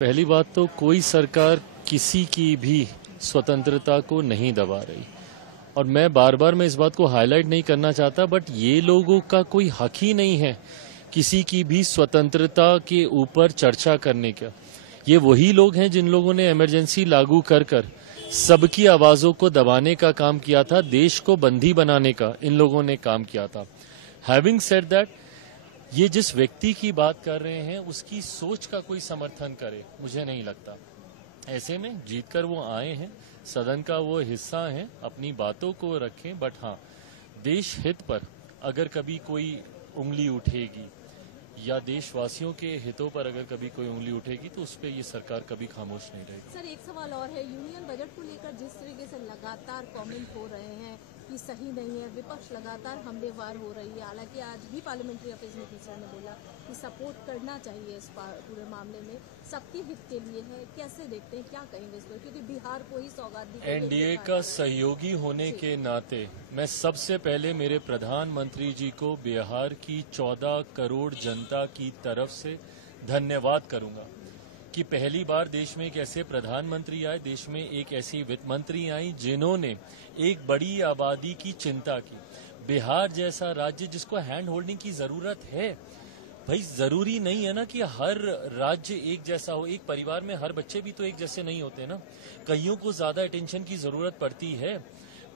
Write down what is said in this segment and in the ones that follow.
पहली बात तो कोई सरकार किसी की भी स्वतंत्रता को नहीं दबा रही और मैं इस बात को हाईलाइट नहीं करना चाहता, बट ये लोगों का कोई हक ही नहीं है किसी की भी स्वतंत्रता के ऊपर चर्चा करने का। ये वही लोग हैं जिन लोगों ने इमरजेंसी लागू कर सबकी आवाजों को दबाने का काम किया था, देश को बंदी बनाने का इन लोगों ने काम किया था। हैविंग सेड दैट, ये जिस व्यक्ति की बात कर रहे हैं उसकी सोच का कोई समर्थन करे मुझे नहीं लगता। ऐसे में जीतकर वो आए हैं, सदन का वो हिस्सा हैं, अपनी बातों को रखें, बट हाँ, देश हित पर अगर कभी कोई उंगली उठेगी या देशवासियों के हितों पर अगर कभी कोई उंगली उठेगी तो उस पर ये सरकार कभी खामोश नहीं रहेगी। सर, एक सवाल और है, यूनियन बजट को लेकर जिस तरीके से लगातार कमेंट हो रहे हैं कि सही नहीं है, विपक्ष लगातार हमलेवार हो रही है। हालांकि आज भी पार्लियामेंट्री अफेयर्स मिनिस्टर ने बोला कि सपोर्ट करना चाहिए इस पूरे मामले में, सबके हित के लिए है। कैसे देखते हैं, क्या कहेंगे इस पर, क्योंकि बिहार को ही सौगात दी गई। एनडीए का सहयोगी होने के नाते मैं सबसे पहले मेरे प्रधानमंत्री जी को बिहार की 14 करोड़ जनता की तरफ से धन्यवाद करूंगा कि पहली बार देश में एक ऐसे प्रधानमंत्री आए, देश में एक ऐसी वित्त मंत्री आई जिन्होंने एक बड़ी आबादी की चिंता की। बिहार जैसा राज्य जिसको हैंड होल्डिंग की जरूरत है, भाई जरूरी नहीं है ना कि हर राज्य एक जैसा हो, एक परिवार में हर बच्चे भी तो एक जैसे नहीं होते ना, कईयों को ज्यादा अटेंशन की जरूरत पड़ती है।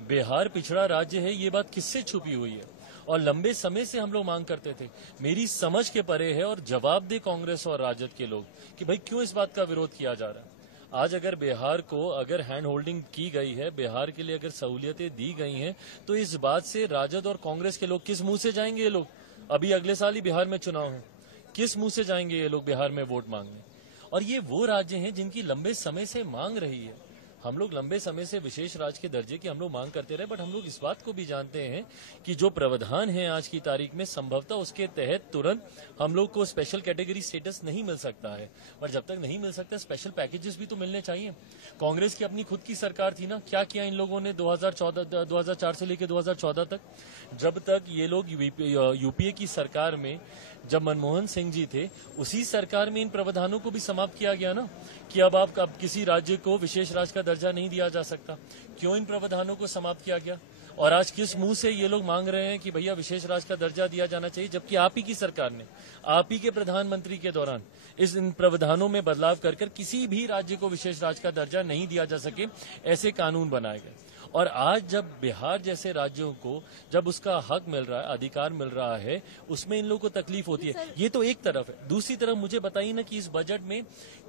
बिहार पिछड़ा राज्य है, ये बात किससे छुपी हुई है और लंबे समय से हम लोग मांग करते थे, मेरी समझ के परे है। और जवाब दे कांग्रेस और राजद के लोग कि भाई क्यों इस बात का विरोध किया जा रहा है। आज अगर बिहार को अगर हैंड होल्डिंग की गई है, बिहार के लिए अगर सहूलियतें दी गई हैं, तो इस बात से राजद और कांग्रेस के लोग किस मुंह से जाएंगे? ये लोग अभी अगले साल ही बिहार में चुनाव है, किस मुंह से जाएंगे ये लोग बिहार में वोट मांगने? और ये वो राज्य हैं जिनकी लंबे समय से मांग रही है। हम लोग लंबे समय से विशेष राज्य के दर्जे की हम लोग मांग करते रहे, बट हम लोग इस बात को भी जानते हैं कि जो प्रावधान है आज की तारीख में, संभवतः उसके तहत तुरंत हम लोग को स्पेशल कैटेगरी स्टेटस नहीं मिल सकता है। पर जब तक नहीं मिल सकता, स्पेशल पैकेजेस भी तो मिलने चाहिए। कांग्रेस की अपनी खुद की सरकार थी ना, क्या किया इन लोगों ने 2004 से लेकर 2014 तक, जब तक ये लोग यूपीए की सरकार में, जब मनमोहन सिंह जी थे, उसी सरकार में इन प्रावधानों को भी समाप्त किया गया ना कि अब किसी राज्य को विशेष राज्य का दर्जा नहीं दिया जा सकता। क्यों इन प्रावधानों को समाप्त किया गया? और आज किस मुंह से ये लोग मांग रहे हैं कि भैया विशेष राज्य का दर्जा दिया जाना चाहिए, जबकि आप ही की सरकार ने, आप ही के प्रधानमंत्री के दौरान इन प्रावधानों में बदलाव कर किसी भी राज्य को विशेष राज्य का दर्जा नहीं दिया जा सके, ऐसे कानून बनाए गए। और आज जब बिहार जैसे राज्यों को जब उसका हक मिल रहा है, अधिकार मिल रहा है, उसमें इन लोगों को तकलीफ होती है। ये तो एक तरफ है। दूसरी तरफ मुझे बताइए ना कि इस बजट में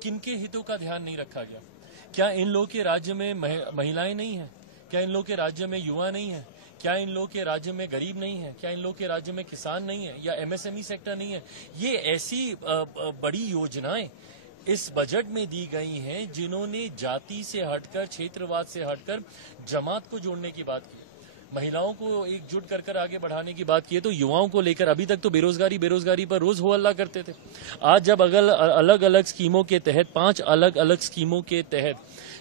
किनके हितों का ध्यान नहीं रखा गया? क्या इन लोगों के राज्य में महिलाएं नहीं है? क्या इन लोगों के राज्य में युवा नहीं है? क्या इन लोगों के राज्य में गरीब नहीं है? क्या इन लोगों के राज्य में किसान नहीं है या एमएसएमई सेक्टर नहीं है? ये ऐसी बड़ी योजनाएं इस बजट में दी गई हैं जिन्होंने जाति से हटकर, क्षेत्रवाद से हटकर जमात को जोड़ने की बात की, महिलाओं को एकजुट कर आगे बढ़ाने की बात की है। तो युवाओं को लेकर अभी तक तो बेरोजगारी पर रोज हो हल्ला करते थे। आज जब अलग अलग स्कीमों के तहत, 5 अलग अलग स्कीमों के तहत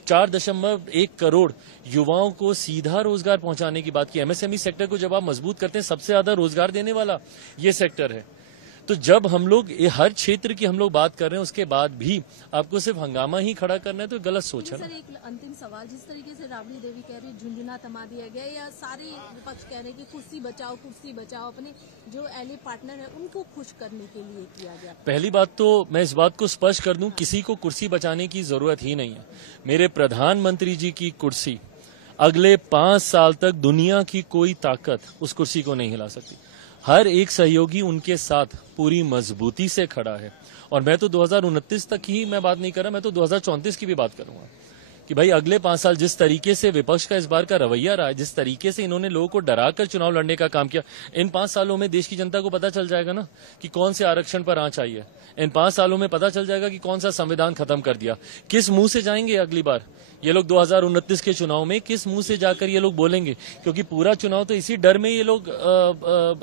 4.1 करोड़ युवाओं को सीधा रोजगार पहुंचाने की बात की। एमएसएमई सेक्टर को जब आप मजबूत करते हैं, सबसे ज्यादा रोजगार देने वाला ये सेक्टर है। तो जब हम लोग हर क्षेत्र की हम लोग बात कर रहे हैं, उसके बाद भी आपको सिर्फ हंगामा ही खड़ा करना है, तो गलत सोच है। सर, एक अंतिम सवाल, जिस तरीके से राबड़ी देवी कह रही झुंझुना थमा दिया गया, या सारे विपक्ष कह रहे हैं कि कुर्सी बचाओ, अपने जो एली पार्टनर है उनको खुश करने के लिए किया गया। पहली बात तो मैं इस बात को स्पष्ट कर दूं, किसी को कुर्सी बचाने की जरूरत ही नहीं है। मेरे प्रधानमंत्री जी की कुर्सी अगले 5 साल तक दुनिया की कोई ताकत उस कुर्सी को नहीं हिला सकती। हर एक सहयोगी उनके साथ पूरी मजबूती से खड़ा है। और मैं तो 2029 तक ही मैं बात नहीं कर रहा, मैं तो 2034 की भी बात करूंगा कि भाई अगले 5 साल जिस तरीके से विपक्ष का इस बार का रवैया रहा है, जिस तरीके से इन्होंने लोगों को डराकर चुनाव लड़ने का काम किया, इन 5 सालों में देश की जनता को पता चल जाएगा ना कि कौन से आरक्षण पर आंच आई है। इन 5 सालों में पता चल जाएगा कि कौन सा संविधान खत्म कर दिया। किस मुंह से जाएंगे अगली बार ये लोग 2029 के चुनाव में, किस मुंह से जाकर ये लोग बोलेंगे? क्योंकि पूरा चुनाव तो इसी डर में ये लोग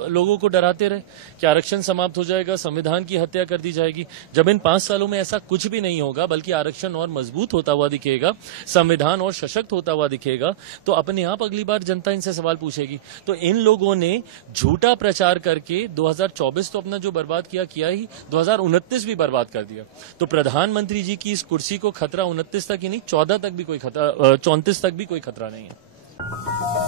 लोगों को डराते रहे कि आरक्षण समाप्त हो जाएगा, संविधान की हत्या कर दी जाएगी। जब इन 5 सालों में ऐसा कुछ भी नहीं होगा, बल्कि आरक्षण और मजबूत होता हुआ दिखेगा, संविधान और सशक्त होता हुआ दिखेगा तो अपने आप अगली बार जनता इनसे सवाल पूछेगी। तो इन लोगों ने झूठा प्रचार करके 2024 तो अपना जो बर्बाद किया ही, 2029 भी बर्बाद कर दिया। तो प्रधानमंत्री जी की इस कुर्सी को खतरा 29 तक ही नहीं, 14 तक भी कोई खतरा, 34 तक भी कोई खतरा नहीं है।